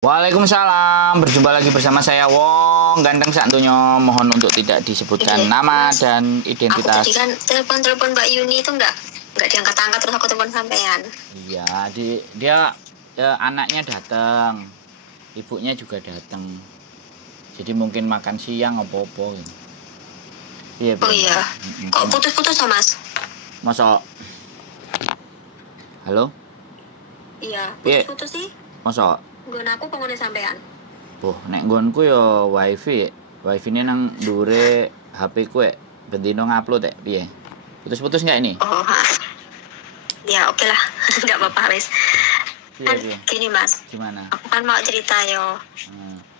Waalaikumsalam, berjumpa lagi bersama saya Wong Ganteng Santunyo. Mohon untuk tidak disebutkan nama Mas, dan aku identitas. tadi kan telepon Mbak Yuni itu nggak diangkat-angkat, terus aku telepon sampean. Iya, dia anaknya datang, ibunya juga datang. Jadi mungkin makan siang apa-apa. Iya, Oh iya, kok putus-putus ya Mas? Masa halo? Iya, Piye? putus-putus sih. Masa? Nggon aku pengen sampean. Boh, nek nggonku ya wifi. Wifi ini nang dure HP ku bendino ngupload piye? Putus-putus enggak ini? Oh, ya oke lah, nggak apa-apa wes. Kan Iya. gini Mas, Gimana? aku kan mau cerita yo.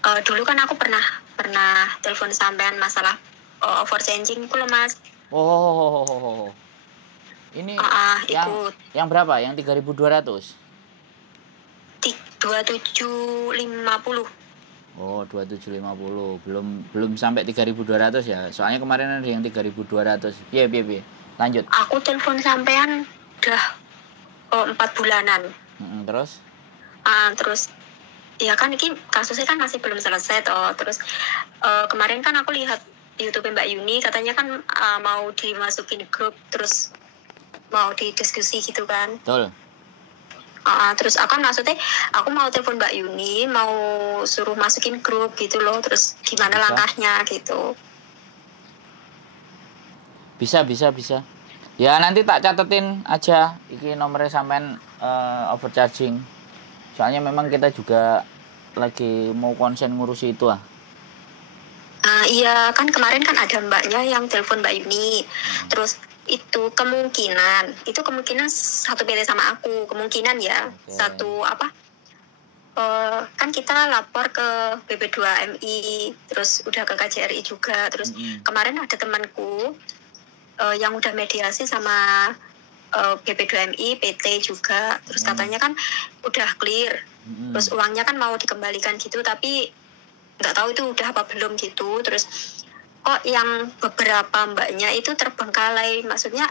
Dulu kan aku pernah telepon sampean masalah overchanging ku loh Mas. Oh. Ini ikut yang berapa? Yang 3.200? 2750. Oh, 2750. Belum sampai 3.200 ya. Soalnya kemarin ada yang 3.200. Piye. Lanjut. Aku telepon sampean udah 4 bulanan. Terus? Terus ya kan ini kasusnya kan masih belum selesai toh. Terus kemarin kan aku lihat YouTube Mbak Yuni, katanya kan mau dimasukin grup, terus mau didiskusi gitu kan. Betul. Terus maksudnya aku mau telepon Mbak Yuni, mau suruh masukin grup gitu loh. Terus gimana langkahnya gitu. Bisa. Ya nanti tak catetin aja iki nomornya sampean overcharging. Soalnya memang kita juga lagi mau konsen ngurusi itu Iya kan kemarin kan ada mbaknya yang telepon Mbak Yuni. Terus itu kemungkinan satu PT sama aku, kemungkinan ya. Okay. Satu kan kita lapor ke BP2MI, terus udah ke KJRI juga. Terus kemarin ada temanku yang udah mediasi sama BP2MI, PT juga. Terus katanya kan udah clear. Terus uangnya kan mau dikembalikan gitu, tapi nggak tahu itu udah apa belum gitu. Terus kok yang beberapa mbaknya itu terbengkalai, maksudnya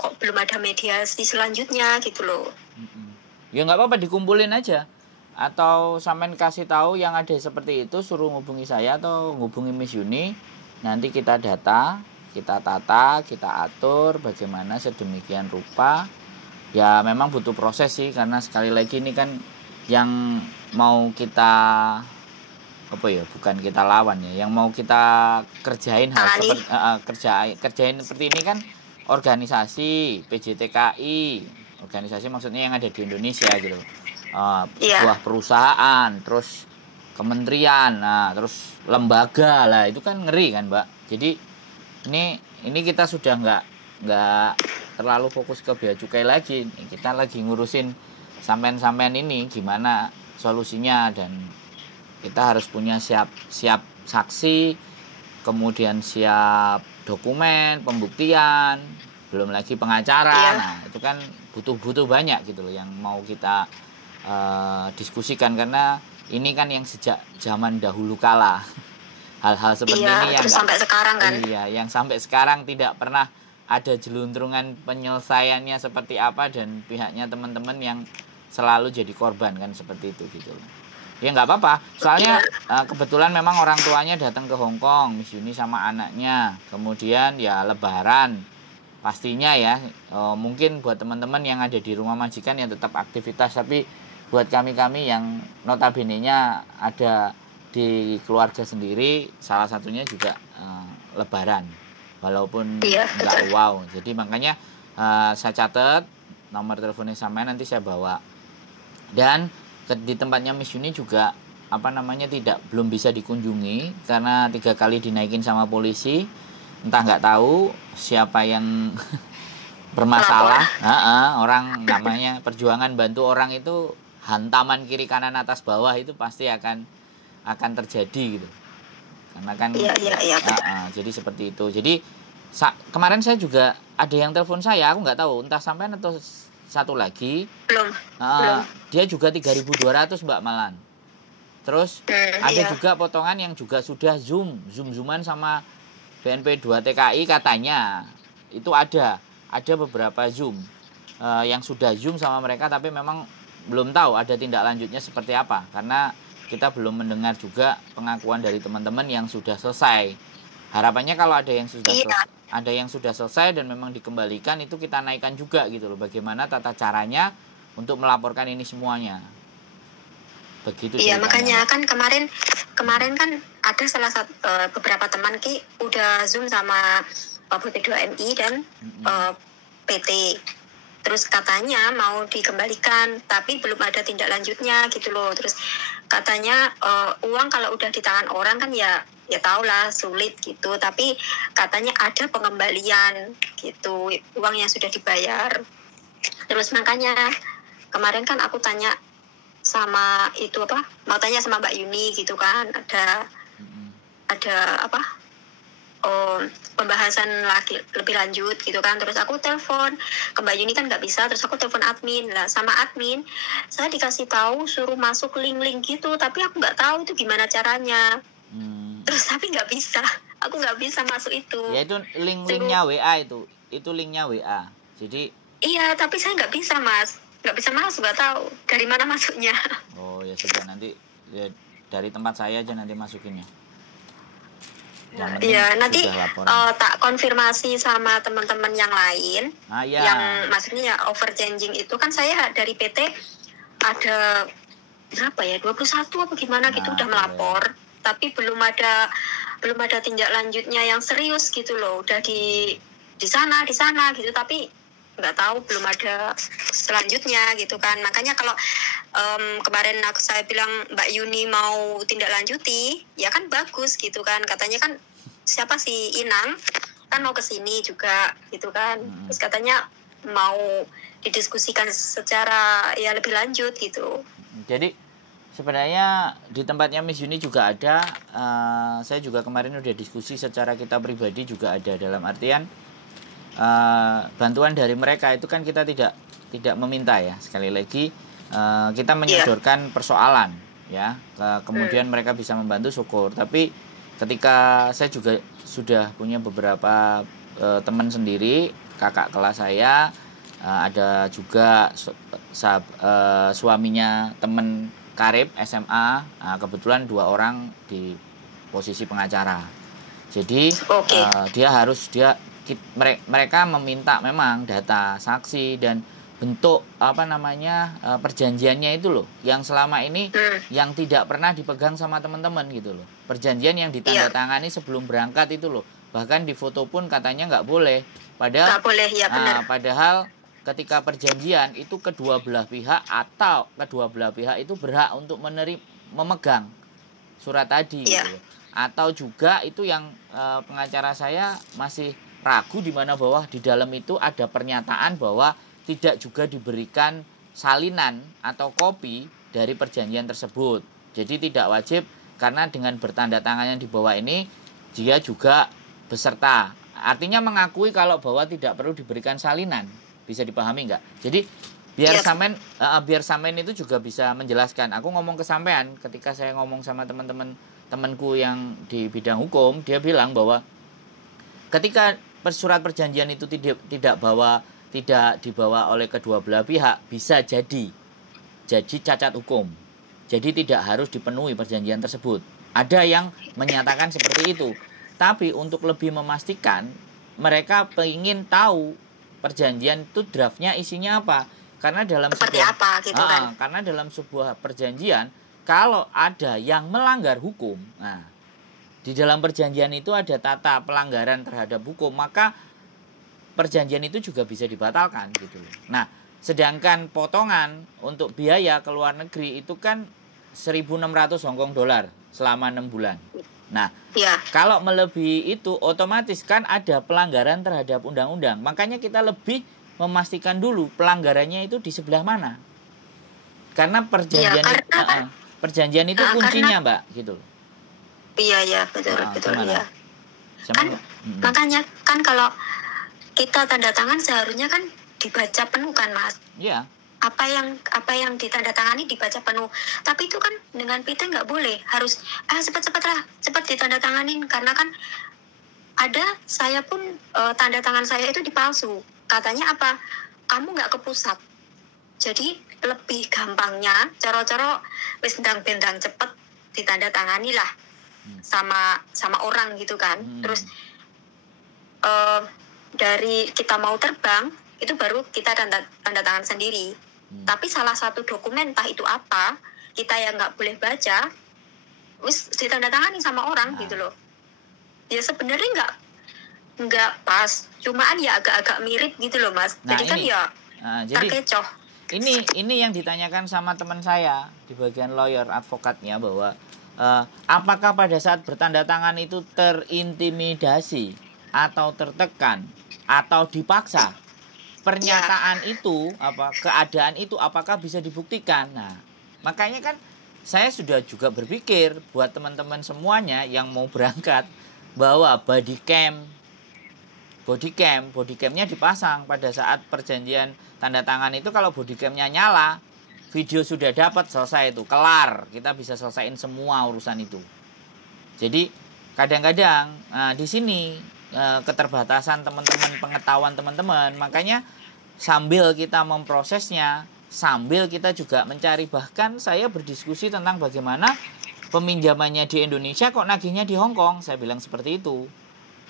kok belum ada mediasi selanjutnya gitu loh. Ya nggak apa-apa, dikumpulin aja. Atau sampean kasih tahu yang ada seperti itu, suruh ngubungi saya atau ngubungi Miss Yuni. Nanti kita data, kita tata, kita atur bagaimana sedemikian rupa. Ya memang butuh proses sih, karena sekali lagi ini kan yang mau kita bukan kita lawan ya, yang mau kita kerjain kerjain seperti ini kan organisasi PJTKI, organisasi maksudnya yang ada di Indonesia gitu. Sebuah perusahaan, terus kementerian, terus lembaga lah, itu kan ngeri kan Mbak. Jadi ini kita sudah nggak terlalu fokus ke bea cukai lagi. Kita lagi ngurusin sampean ini gimana solusinya, dan kita harus punya siap saksi, kemudian siap dokumen pembuktian, belum lagi pengacara. Nah itu kan butuh banyak gitu loh yang mau kita diskusikan, karena ini kan yang sejak zaman dahulu kala hal-hal seperti ini yang sampai sekarang kan. Iya, yang sampai sekarang tidak pernah ada jeluntrungan penyelesaiannya seperti apa, dan pihaknya teman-teman yang selalu jadi korban kan seperti itu gitu. Ya nggak apa-apa, soalnya kebetulan memang orang tuanya datang ke Hong Kong, Miss Yuni sama anaknya. Kemudian ya lebaran pastinya ya, mungkin buat teman-teman yang ada di rumah majikan ya tetap aktivitas, tapi buat kami yang notabene-nya ada di keluarga sendiri, salah satunya juga lebaran, walaupun nggak wow. Jadi makanya saya catat nomor teleponnya sama, nanti saya bawa. Dan di tempatnya Miss Yuni juga belum bisa dikunjungi karena 3 kali dinaikin sama polisi. Entah nggak tahu siapa yang bermasalah. Orang namanya perjuangan bantu orang itu hantaman kiri kanan atas bawah itu pasti akan terjadi gitu. Karena kan jadi seperti itu. Jadi kemarin saya juga ada yang telepon saya, aku nggak tahu entah sampean atau satu lagi. Belum. Dia juga 3.200 Mbak Malan. Terus ada juga potongan yang juga sudah zooman sama BNP 2 TKI katanya. Itu ada beberapa zoom yang sudah zoom sama mereka, tapi memang belum tahu ada tindak lanjutnya seperti apa, karena kita belum mendengar juga pengakuan dari teman-teman yang sudah selesai. Harapannya kalau ada yang sudah selesai dan memang dikembalikan, itu kita naikkan juga gitu loh. Bagaimana tata caranya untuk melaporkan ini semuanya. Begitu. Iya, makanya kan kemarin kan ada salah satu beberapa teman udah Zoom sama BP2MI dan PT. Terus katanya mau dikembalikan, tapi belum ada tindak lanjutnya gitu loh. Terus katanya uang kalau udah di tangan orang kan ya tau lah sulit gitu. Tapi katanya ada pengembalian gitu, uang yang sudah dibayar. Terus makanya kemarin kan aku tanya sama mau tanya sama Mbak Yuni gitu kan, ada pembahasan lagi lebih lanjut gitu kan. Terus aku telepon ke Mbak Yuni kan nggak bisa, terus aku telepon admin lah. Sama admin saya dikasih tahu suruh masuk link gitu, tapi aku nggak tahu itu gimana caranya. Terus tapi nggak bisa, aku nggak bisa masuk itu. Ya itu linknya WA itu linknya WA. Jadi iya, tapi saya nggak bisa nggak bisa masuk, nggak tahu dari mana masuknya. Oh ya sudah, nanti ya, dari tempat saya aja nanti masukinnya. Iya, nanti tak konfirmasi sama teman-teman yang lain. Yang maksudnya ya overchanging itu kan saya dari PT ada berapa ya, 21 apa gimana gitu udah melapor, tapi belum ada tindak lanjutnya yang serius gitu loh. Udah di sana gitu, tapi nggak tahu belum ada selanjutnya gitu kan. Makanya kalau kemarin saya bilang Mbak Yuni mau tindak lanjuti, ya kan bagus gitu kan. Katanya kan siapa sih Inang kan mau kesini juga gitu kan. Terus katanya mau didiskusikan secara ya lebih lanjut gitu. Jadi sebenarnya di tempatnya Miss Yuni juga ada, saya juga kemarin udah diskusi secara kita pribadi juga ada, dalam artian bantuan dari mereka itu kan kita tidak meminta ya, sekali lagi kita menyodorkan persoalan ya, kemudian mereka bisa membantu syukur. Tapi ketika saya juga sudah punya beberapa teman sendiri, kakak kelas saya, ada juga suaminya teman karib SMA, kebetulan 2 orang di posisi pengacara. Jadi mereka meminta memang data saksi dan bentuk perjanjiannya itu loh, yang selama ini yang tidak pernah dipegang sama teman-teman gitu loh. Perjanjian yang ditandatangani sebelum berangkat itu loh, bahkan di foto pun katanya nggak boleh. Padahal padahal ketika perjanjian itu kedua belah pihak itu berhak untuk memegang surat tadi gitu loh. Atau juga itu yang pengacara saya masih ragu di mana bahwa di dalam itu ada pernyataan bahwa tidak juga diberikan salinan atau kopi dari perjanjian tersebut. Jadi tidak wajib, karena dengan bertanda tangannya di bawah ini dia juga beserta. Artinya mengakui kalau bahwa tidak perlu diberikan salinan. Bisa dipahami nggak? Jadi biar sampean itu juga bisa menjelaskan. Aku ngomong ke sampean ketika saya ngomong sama temanku yang di bidang hukum, dia bilang bahwa ketika surat perjanjian itu tidak dibawa oleh kedua belah pihak, bisa jadi cacat hukum. Jadi tidak harus dipenuhi perjanjian tersebut. Ada yang menyatakan seperti itu. Tapi untuk lebih memastikan, mereka ingin tahu perjanjian itu draftnya isinya apa. Karena dalam karena dalam sebuah perjanjian, kalau ada yang melanggar hukum, di dalam perjanjian itu ada tata pelanggaran terhadap hukum, maka perjanjian itu juga bisa dibatalkan gitu. Nah, sedangkan potongan untuk biaya ke luar negeri itu kan 1.600 Hong Kong dolar selama 6 bulan. Nah, kalau melebihi itu otomatis kan ada pelanggaran terhadap undang-undang. Makanya kita lebih memastikan dulu pelanggarannya itu di sebelah mana. Karena perjanjian itu kuncinya, Mbak, gitu. Iya, betul ya. Kan makanya kan kalau kita tanda tangan seharusnya kan dibaca penuh kan, Mas? Iya. Apa yang ditandatangani dibaca penuh. Tapi itu kan dengan PT nggak boleh, harus cepat ditandatanganin, karena kan saya pun tanda tangan saya itu dipalsu. Katanya apa? Kamu nggak ke pusat. Jadi lebih gampangnya coro-coro wis ndang bendang cepet ditandatangani lah sama orang gitu kan. Terus dari kita mau terbang itu baru kita tanda tangan sendiri. Tapi salah satu dokumen entah itu apa, kita yang nggak boleh baca, wis ditandatangani sama orang gitu loh. Ya sebenarnya nggak pas, cuman ya agak-agak mirip gitu loh Mas. Nah, jadi kan ya terkecoh. Ini yang ditanyakan sama teman saya di bagian lawyer advokatnya bahwa apakah pada saat bertanda tangan itu terintimidasi atau tertekan atau dipaksa? Pernyataan itu keadaan itu apakah bisa dibuktikan? Nah, makanya kan saya sudah juga berpikir buat teman-teman semuanya yang mau berangkat bahwa body camnya dipasang pada saat perjanjian tanda tangan itu. Kalau body camnya nyala, video sudah dapat, selesai itu, kelar, kita bisa selesaiin semua urusan itu. Jadi kadang-kadang di sini keterbatasan teman-teman, pengetahuan teman-teman, makanya sambil kita memprosesnya, sambil kita juga mencari, bahkan saya berdiskusi tentang bagaimana peminjamannya di Indonesia kok nagihnya di Hong Kong, saya bilang seperti itu.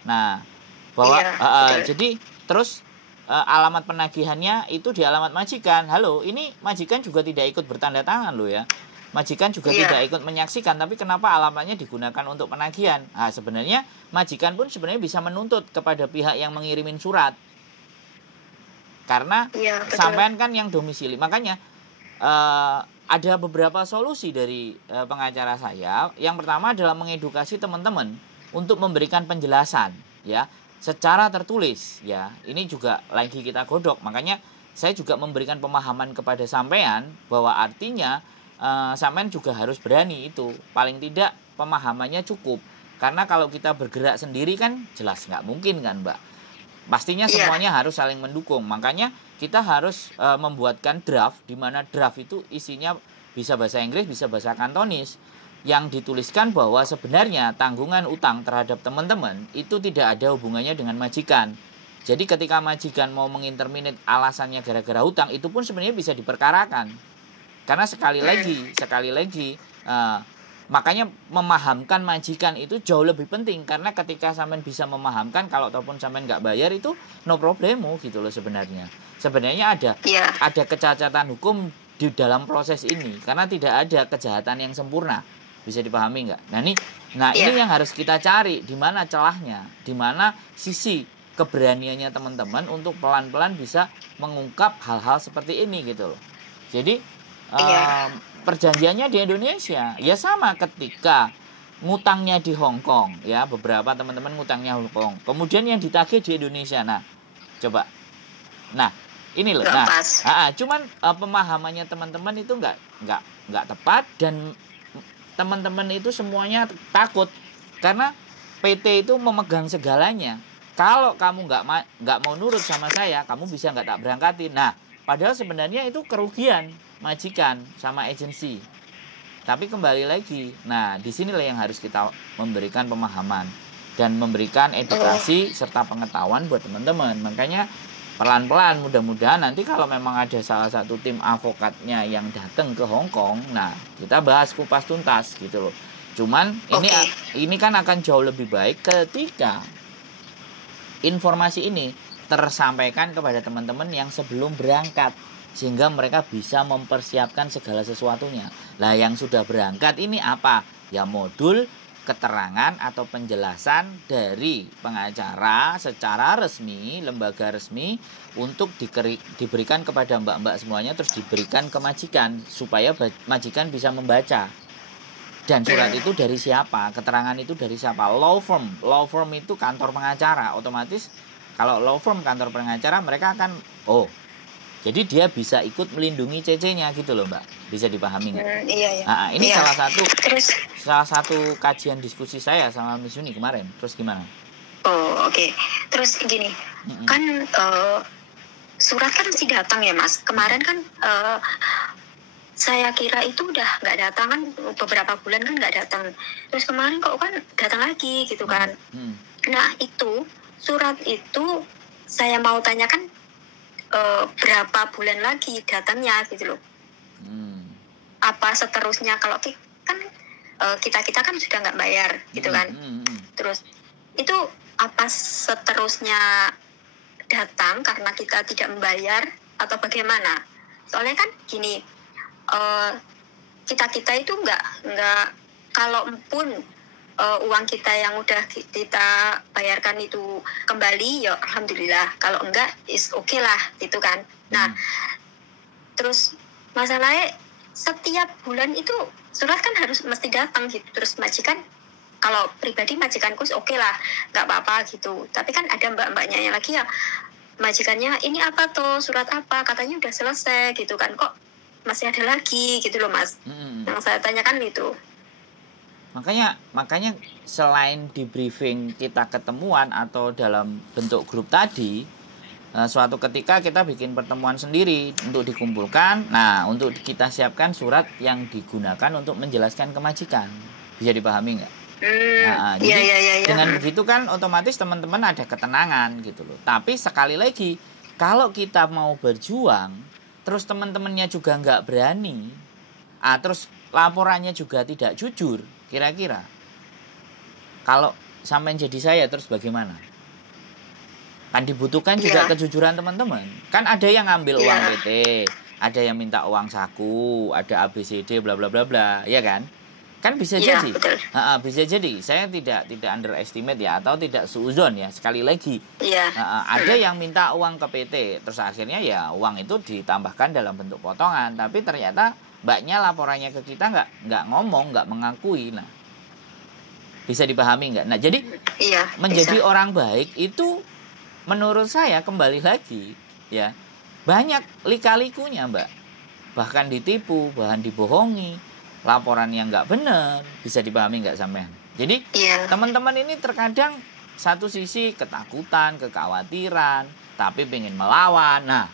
Nah, bahwa jadi terus alamat penagihannya itu di alamat majikan. Halo, ini majikan juga tidak ikut bertanda tangan loh ya. Majikan juga tidak ikut menyaksikan, tapi kenapa alamatnya digunakan untuk penagihan? Nah, sebenarnya majikan pun sebenarnya bisa menuntut kepada pihak yang mengirimin surat. Karena sampean kan yang domisili. Makanya ada beberapa solusi dari pengacara saya. Yang pertama adalah mengedukasi teman-teman untuk memberikan penjelasan ya secara tertulis ya. Ini juga lagi kita godok. Makanya saya juga memberikan pemahaman kepada sampean bahwa artinya sampean juga harus berani itu. Paling tidak pemahamannya cukup. Karena kalau kita bergerak sendiri kan jelas nggak mungkin kan Mbak. Pastinya semuanya harus saling mendukung. Makanya kita harus membuatkan draft, di mana draft itu isinya bisa bahasa Inggris, bisa bahasa Kantonis, yang dituliskan bahwa sebenarnya tanggungan utang terhadap teman-teman itu tidak ada hubungannya dengan majikan. Jadi ketika majikan mau menginterminate alasannya gara-gara hutang, itu pun sebenarnya bisa diperkarakan. Karena sekali lagi makanya memahamkan majikan itu jauh lebih penting. Karena ketika sampean bisa memahamkan, kalau ataupun sampean nggak bayar itu no problemo gitu loh sebenarnya. Sebenarnya ada kecacatan hukum di dalam proses ini. Karena tidak ada kejahatan yang sempurna. Bisa dipahami nggak? Nah ini yang harus kita cari. Di mana celahnya? Di mana sisi keberaniannya teman-teman untuk pelan-pelan bisa mengungkap hal-hal seperti ini gitu loh. Jadi perjanjiannya di Indonesia ya sama ketika ngutangnya di Hong Kong ya, beberapa teman-teman ngutangnya Hong Kong, kemudian yang ditagih di Indonesia. Nah coba, nah ini loh, cuman pemahamannya teman-teman itu nggak tepat, dan teman-teman itu semuanya takut karena PT itu memegang segalanya. Kalau kamu nggak mau nurut sama saya, kamu bisa nggak tak berangkatin. Nah padahal sebenarnya itu kerugian majikan sama agensi. Tapi kembali lagi, nah disinilah yang harus kita memberikan pemahaman dan memberikan edukasi serta pengetahuan buat teman-teman. Makanya pelan-pelan, mudah-mudahan nanti kalau memang ada salah satu tim advokatnya yang datang ke Hong Kong, nah kita bahas kupas tuntas gitu loh. Cuman ini kan akan jauh lebih baik ketika informasi ini tersampaikan kepada teman-teman yang sebelum berangkat, sehingga mereka bisa mempersiapkan segala sesuatunya. Lah yang sudah berangkat ini apa? Ya modul keterangan atau penjelasan dari pengacara secara resmi, lembaga resmi, untuk diberikan kepada mbak-mbak semuanya, terus diberikan ke majikan supaya majikan bisa membaca. Dan surat itu dari siapa? Keterangan itu dari siapa? Law firm. Law firm itu kantor pengacara. Otomatis kalau law firm kantor pengacara, mereka akan jadi dia bisa ikut melindungi CC-nya gitu loh Mbak. Bisa dipahami nggak? Nah, ini salah satu kajian diskusi saya sama Miss Yuni kemarin. Terus gimana? Terus gini, kan surat kan masih datang ya Mas. Kemarin kan saya kira itu udah nggak datang kan, beberapa bulan kan nggak datang. Terus kemarin kok kan datang lagi gitu kan. Nah itu surat itu saya mau tanyakan berapa bulan lagi datangnya gitu loh. Apa seterusnya, kalau kan kita kan sudah nggak bayar gitu kan. Terus itu apa seterusnya datang karena kita tidak membayar atau bagaimana? Soalnya kan gini, kita itu nggak kalaupun uang kita yang udah kita bayarkan itu kembali, ya alhamdulillah. Kalau enggak, is okay lah gitu kan. Nah, terus masalahnya setiap bulan itu surat kan harus mesti datang gitu. Terus majikan, kalau pribadi majikanku oke lah, nggak apa-apa gitu. Tapi kan ada mbak-mbaknya yang lagi ya, majikannya ini apa tuh, surat apa, katanya udah selesai gitu kan, kok masih ada lagi gitu loh Mas. Yang saya tanyakan itu. Makanya selain di briefing kita ketemuan atau dalam bentuk grup tadi, suatu ketika kita bikin pertemuan sendiri untuk dikumpulkan. Nah, untuk kita siapkan surat yang digunakan untuk menjelaskan ke majikan. Bisa dipahami nggak? Jadi dengan begitu kan otomatis teman-teman ada ketenangan gitu loh. Tapi sekali lagi, kalau kita mau berjuang, terus teman-temannya juga nggak berani, terus laporannya juga tidak jujur, kira-kira kalau sampai jadi saya terus bagaimana? Kan dibutuhkan juga kejujuran teman-teman. Kan ada yang ngambil uang PT, ada yang minta uang saku, ada ABCD bla bla bla bla, ya kan? Kan bisa jadi. Bisa jadi. Saya tidak underestimate ya, atau tidak suuzon ya. Sekali lagi, ada yang minta uang ke PT, terus akhirnya ya uang itu ditambahkan dalam bentuk potongan, tapi ternyata mbaknya laporannya ke kita nggak ngomong, nggak mengakui. Nah, bisa dipahami nggak? Nah, jadi menjadi orang baik itu menurut saya kembali lagi ya, banyak lika-likunya mbak. Bahkan ditipu, bahkan dibohongi, laporan yang nggak benar. Bisa dipahami nggak sampean? Jadi teman-teman ini terkadang satu sisi ketakutan, kekhawatiran, tapi pengen melawan. Nah,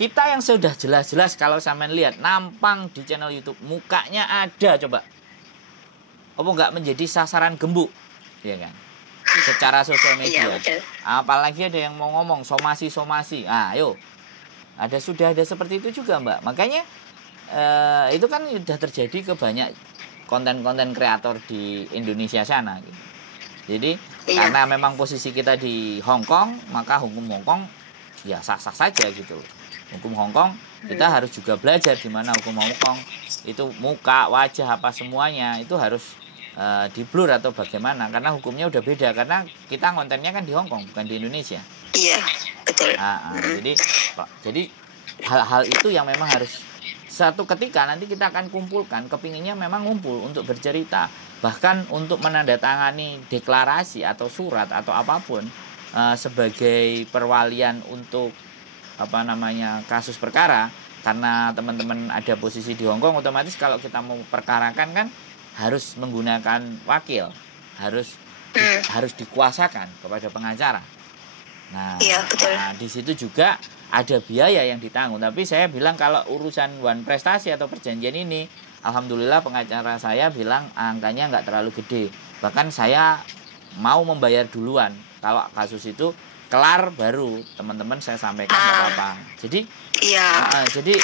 kita yang sudah jelas-jelas kalau sampean lihat nampang di channel YouTube, mukanya ada, coba apa nggak menjadi sasaran gembuk, ya kan? Secara sosial media. Apalagi ada yang mau ngomong somasi. Ayo, sudah ada seperti itu juga mbak. Makanya itu kan sudah terjadi ke banyak konten-konten kreator di Indonesia sana gitu. Jadi karena memang posisi kita di Hong Kong, maka hukum Hong Kong ya sah-sah saja gitu. Hukum Hong Kong kita harus juga belajar di mana hukum Hong Kong itu muka, wajah, apa semuanya itu harus di blur atau bagaimana, karena hukumnya udah beda, karena kita kontennya kan di Hong Kong bukan di Indonesia. Iya, betul. Jadi hal-hal itu yang memang harus satu ketika nanti kita akan kumpulkan, kepinginnya memang ngumpul untuk bercerita, bahkan untuk menandatangani deklarasi atau surat atau apapun sebagai perwalian untuk kasus perkara. Karena teman-teman ada posisi di Hong Kong, otomatis kalau kita mau perkarakan kan harus menggunakan wakil, harus dikuasakan kepada pengacara. Nah, di situ juga ada biaya yang ditanggung. Tapi saya bilang kalau urusan one prestasi atau perjanjian ini, alhamdulillah pengacara saya bilang angkanya nggak terlalu gede. Bahkan saya mau membayar duluan. Kalau kasus itu kelar baru teman-teman saya sampaikan nggak apa-apa. Jadi jadi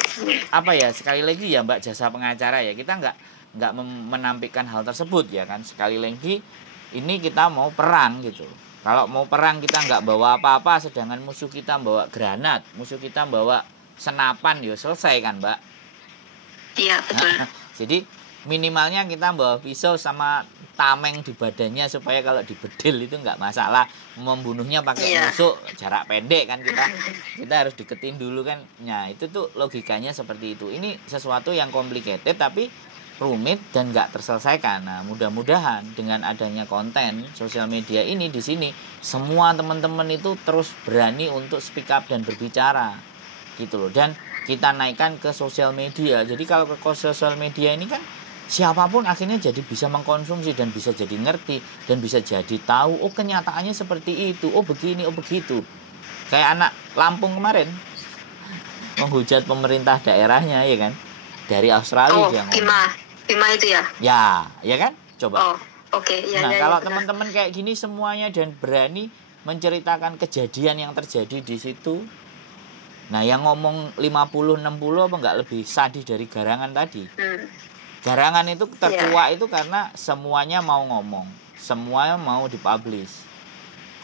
sekali lagi ya mbak, jasa pengacara ya, kita nggak menampilkan hal tersebut ya kan. Sekali lagi ini kita mau perang gitu. Kalau mau perang kita nggak bawa apa-apa, sedangkan musuh kita bawa granat, musuh kita bawa senapan, ya selesai kan mbak. Iya betul. Jadi minimalnya kita bawa pisau sama tameng di badannya supaya kalau dibedil itu nggak masalah. Membunuhnya pakai nusuk jarak pendek kan, kita harus deketin dulu kan. Nah itu tuh logikanya seperti itu. Ini sesuatu yang complicated tapi rumit dan nggak terselesaikan. Nah mudah-mudahan dengan adanya konten sosial media ini di sini, semua teman-teman itu terus berani untuk speak up dan berbicara gitu loh. Dan kita naikkan ke sosial media. Jadi kalau ke sosial media ini kan siapapun akhirnya jadi bisa mengkonsumsi dan bisa jadi ngerti dan bisa jadi tahu, oh kenyataannya seperti itu, oh begini, oh begitu. Kayak anak Lampung kemarin menghujat pemerintah daerahnya ya kan, dari Australia dia ngomong. Bima itu ya? Ya kan? Coba. Oke. Nah, kalau teman-teman kayak gini semuanya dan berani menceritakan kejadian yang terjadi di situ. Nah, yang ngomong 50-60 apa enggak lebih sadis dari Garangan tadi? Garangan itu terkuak itu karena semuanya mau ngomong, semuanya mau dipublish,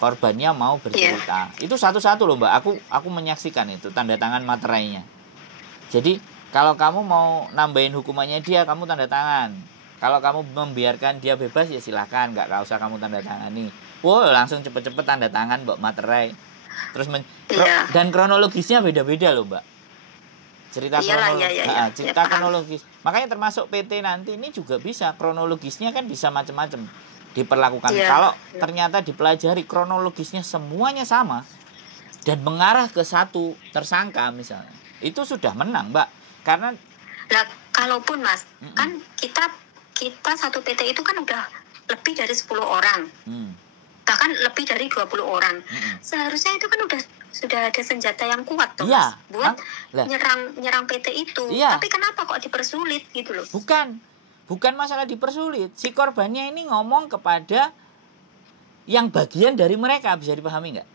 korbannya mau bercerita. Itu satu-satu loh Mbak. Aku menyaksikan itu tanda tangan materainya. Jadi kalau kamu mau nambahin hukumannya dia, kamu tanda tangan. Kalau kamu membiarkan dia bebas ya silahkan, nggak usah kamu tanda tangani. Wow, langsung cepet-cepet tanda tangan Mbak materai. Terus dan kronologisnya beda-beda loh Mbak. Cerita kronologis. Makanya termasuk PT nanti ini juga bisa kronologisnya kan bisa macam-macam diperlakukan. Kalau ternyata dipelajari kronologisnya semuanya sama dan mengarah ke satu tersangka misalnya, itu sudah menang Mbak. Karena kalaupun Mas, kan kita satu PT itu kan udah lebih dari 10 orang. Bahkan lebih dari 20 orang. Seharusnya itu kan sudah ada senjata yang kuat tuh buat nyerang PT itu. Tapi kenapa kok dipersulit gitu loh? Bukan masalah dipersulit. Si korbannya ini ngomong kepada yang bagian dari mereka, bisa dipahami nggak?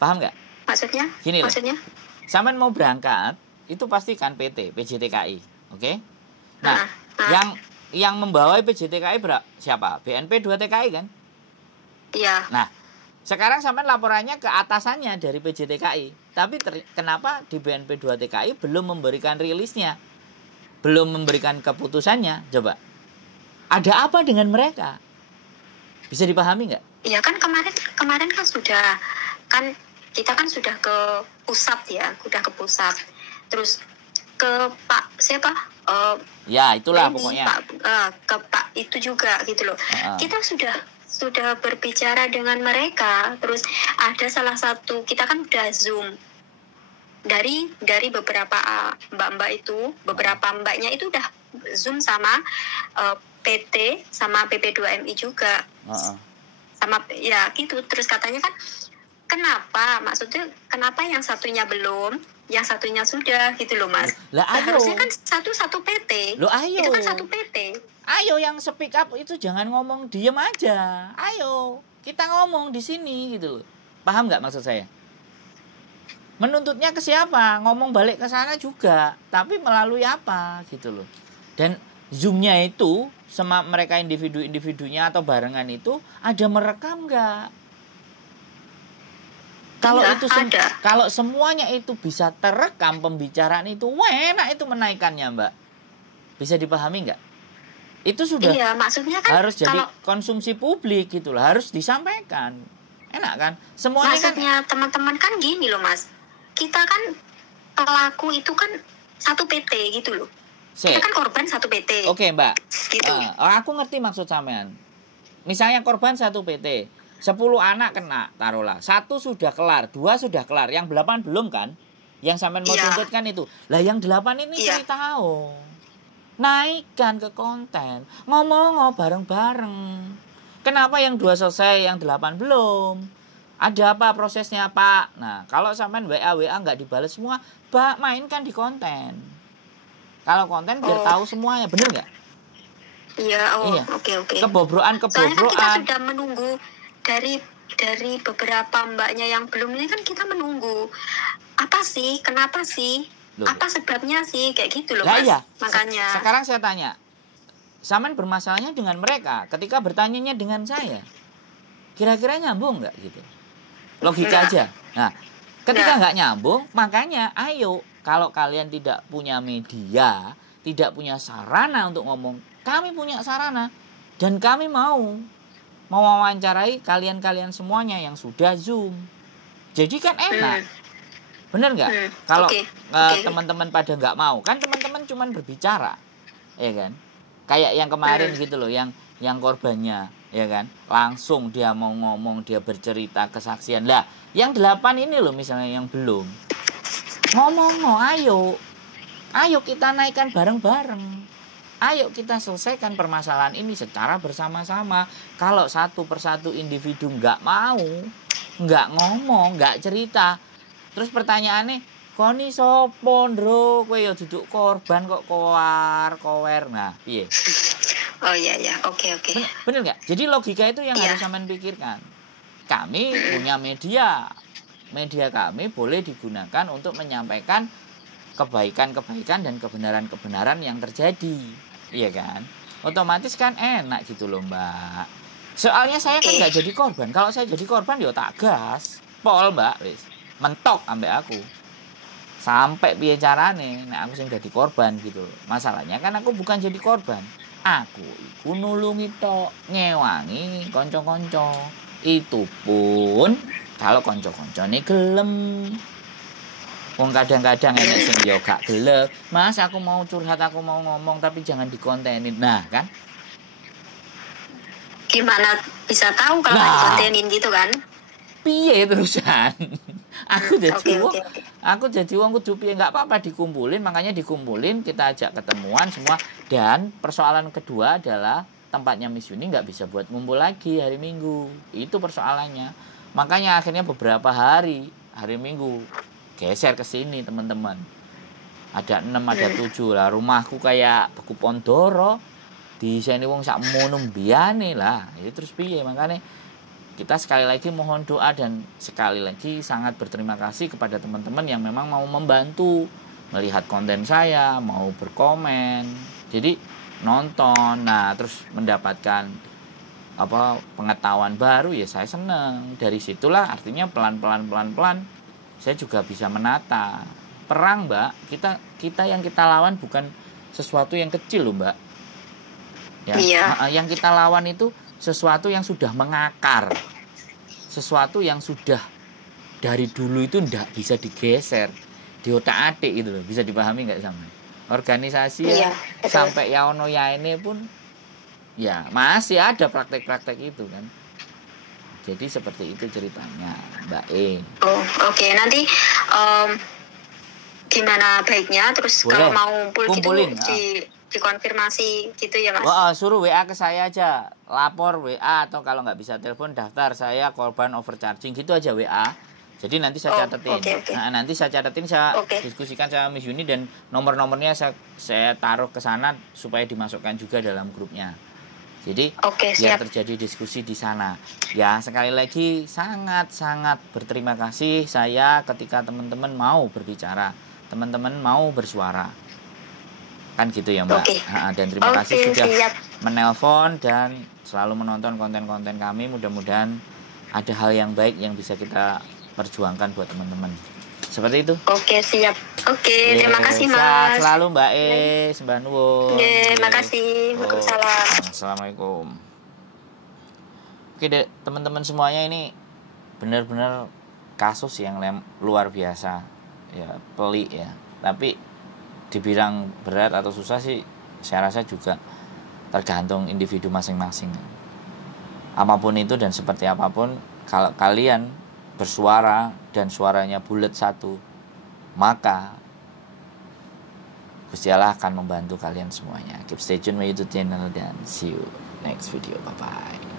Paham nggak? Maksudnya? Gini maksudnya? Sampean mau berangkat itu pasti kan PT, PJTKI, oke? Nah, yang membawa PJTKI siapa? BNP 2 TKI kan? Iya. Nah, sekarang sampai laporannya ke atasannya dari PJTKI. Tapi kenapa di BNP 2 TKI belum memberikan rilisnya? Belum memberikan keputusannya? Coba. Ada apa dengan mereka? Bisa dipahami nggak? Iya kan kemarin kan sudah kan kita kan sudah ke pusat ya, Terus ke Pak siapa? Ya itulah pokoknya. Ke Pak itu juga gitu loh. Kita sudah berbicara dengan mereka. Terus ada salah satu, kita kan udah Zoom dari beberapa mbak-mbak itu, beberapa mbaknya itu udah Zoom sama PT sama PP2MI juga. Sama ya gitu. Terus katanya kan maksudnya kenapa yang satunya belum, yang satunya sudah gitu loh Mas. Harusnya kan satu PT. Itu kan satu PT. Ayo yang speak up itu jangan ngomong diem aja. Ayo kita ngomong di sini gitu loh. Paham nggak maksud saya? Menuntutnya ke siapa? Ngomong balik ke sana juga. Tapi melalui apa gitu loh. Dan Zoom-nya itu sama mereka individu-individunya atau barengan itu ada merekam nggak? Kalau semuanya itu bisa terekam pembicaraan itu, enak itu menaikkannya Mbak. Bisa dipahami nggak? Itu sudah maksudnya kan harus jadi konsumsi publik gitu loh, harus disampaikan. Enak kan? Semuanya maksudnya kan, teman-teman kan gini loh Mas. Kita kan pelaku itu kan satu PT gitu loh. Kita kan korban satu PT. Oke Mbak. Gitu. Aku ngerti maksud sampean. Misalnya korban satu PT. 10 anak kena, taruhlah. 1 sudah kelar, 2 sudah kelar. Yang 8 belum kan? Yang sampean mau tuntut kan itu. Lah yang 8 ini cari tahu. Naikkan ke konten. Ngomong bareng-bareng. Kenapa yang 2 selesai, yang 8 belum? Ada apa prosesnya Pak? Nah, kalau sampean WA nggak dibalas semua, mainkan di konten. Kalau konten biar tahu semuanya, bener nggak? Iya, oke. Kebobrokan. Soalnya kan kita sudah menunggu dari beberapa mbaknya yang belum ini kan kita menunggu apa sih, kenapa sih, apa sebabnya sih, kayak gitu loh Mas. Iya. Makanya sekarang saya tanya, Saman bermasalahnya dengan mereka, ketika bertanyanya dengan saya, kira-kira nyambung nggak gitu? Logika aja. Nah, ketika nggak nyambung, makanya ayo kalau kalian tidak punya media, tidak punya sarana untuk ngomong, kami punya sarana dan kami mau mewawancarai kalian semuanya yang sudah Zoom. Jadi kan enak. Bener nggak? Kalau teman-teman pada nggak mau, kan teman-teman cuman berbicara, ya kan? Kayak yang kemarin gitu loh, yang korbannya, ya kan? Langsung dia mau ngomong, dia bercerita kesaksian. Lah, yang 8 ini loh misalnya yang belum. Ngomong, ayo kita naikkan bareng-bareng. Ayo kita selesaikan permasalahan ini secara bersama-sama. Kalau satu persatu individu nggak mau, nggak ngomong, nggak cerita, terus pertanyaannya, koni sopo ndro, kowe ya duduk korban kok kower. Nah, piye? Oh iya, oke. Bener nggak? Jadi logika itu yang harus sampean pikirkan. Kami punya media kami boleh digunakan untuk menyampaikan kebaikan-kebaikan dan kebenaran-kebenaran yang terjadi, iya kan? Otomatis kan enak gitu loh Mbak. Soalnya saya kan nggak jadi korban. Kalau saya jadi korban ya tak gas, pol Mbak, wis mentok ambek aku. Sampai piye carane nek aku sing dadi korban gitu. Masalahnya kan aku bukan jadi korban. Aku iku nulungi tok, ngewangi kanca-kanca. Itu pun kalau kanca-kancane gelem. Wong kadang-kadang enek sing yo gak gelem. Mas, aku mau curhat, aku mau ngomong tapi jangan dikontenin. Nah, kan? Gimana bisa tahu kalau nggak dikontenin gitu kan? Piye terusan? Aku jadi wong kudu piye, nggak apa-apa dikumpulin, makanya dikumpulin, kita ajak ketemuan semua. Dan persoalan kedua adalah tempatnya Miss Yuni nggak bisa buat ngumpul lagi hari Minggu, itu persoalannya. Makanya akhirnya beberapa hari Minggu geser ke sini teman-teman. Ada 6, ada 7 lah. Rumahku kayak beku pondoro di sini wong sak mono mbiyane lah. Itu terus piye, makanya kita sekali lagi mohon doa dan sekali lagi sangat berterima kasih kepada teman-teman yang memang mau membantu melihat konten saya, mau berkomen, jadi nonton, nah terus mendapatkan pengetahuan baru, ya saya senang. Dari situlah artinya pelan-pelan saya juga bisa menata. Perang Mbak, kita yang kita lawan bukan sesuatu yang kecil loh Mbak ya. Iya. Yang kita lawan itu sesuatu yang sudah mengakar, sesuatu yang sudah dari dulu itu ndak bisa digeser, di otak-atik gitu loh. Bisa dipahami nggak sama organisasi ya, sampai ya ono ya ini pun ya masih ada praktek-praktek itu kan. Jadi seperti itu ceritanya Mbak E. Oke. Nanti gimana baiknya terus boleh. Kalau mau ngumpul gitu dikonfirmasi gitu ya Mas? Suruh WA ke saya aja, lapor WA, atau kalau nggak bisa telepon daftar saya korban overcharging gitu aja WA. Jadi nanti saya catetin. Okay. Nah, nanti saya catetin, saya diskusikan sama Miss Yuni dan nomor-nomornya saya taruh ke sana supaya dimasukkan juga dalam grupnya. Jadi biar terjadi diskusi di sana. Ya sekali lagi sangat-sangat berterima kasih saya ketika teman-teman mau berbicara, teman-teman mau bersuara. Kan gitu ya Mbak. Dan terima kasih sudah menelpon dan selalu menonton konten-konten kami. Mudah-mudahan ada hal yang baik yang bisa kita perjuangkan buat teman-teman. Seperti itu. Oke, siap. Oke, terima kasih Mas. Sehat selalu Mbak E. Sembah nuwun. Terima kasih. Waalaikumsalam. Assalamualaikum. Oke deh, teman-teman semuanya, ini benar-benar kasus yang luar biasa. Ya, pelik ya. Tapi dibilang berat atau susah sih saya rasa juga tergantung individu masing-masing. Apapun itu dan seperti apapun, kalau kalian bersuara dan suaranya bulat satu, maka Gusti Allah akan membantu kalian semuanya. Keep stay tune my YouTube channel dan see you next video. Bye bye.